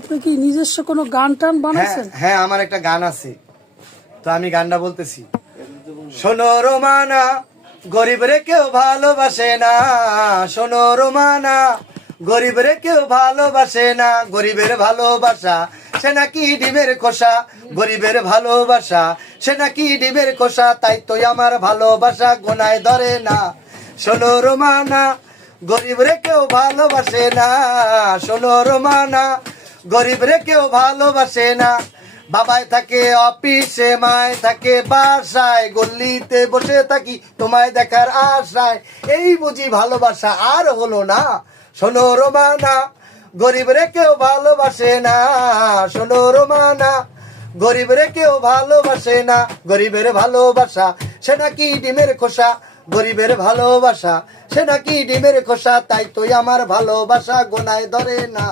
আপনি কি নিজস্ব কোনো গান টান বানাইছেন? হ্যাঁ, আমার একটা গান আছে, তো আমি গানটা বলতেছি। শোনো রোমানা, গরিবরে কেউ ভালোবাসে না। শোনো রোমানা, গরিবরে কেউ ভালোবাসে না। গরিবের ভালোবাসা সে নাকি ডিমের খোসা। গরিবের ভালোবাসা সে নাকি ডিমের খোসা। তাই তো আমার ভালোবাসা গোনায় ধরে না। শোনো রোমানা, গরিবরে কেউ ভালোবাসে না। শোনো রোমানা, গরিবরে কেউ ভালোবাসে না। বাবায় থাকে অফিসে, মায় থাকে বাসায়, গল্লিতে বসে থাকি তোমায় দেখার আশায়। এই বুঝি ভালোবাসা আর হলো না। শোনো রোমানা, গরিবরে কেউ ভালোবাসে না। শোনো রোমানা, গরিবরে কেউ ভালোবাসে না। গরিবের ভালোবাসা সে নাকি ডিমের খোসা। গরিবের ভালোবাসা সে নাকি ডিমের খোসা। তাই তো আমার ভালোবাসা গোনায় ধরে না।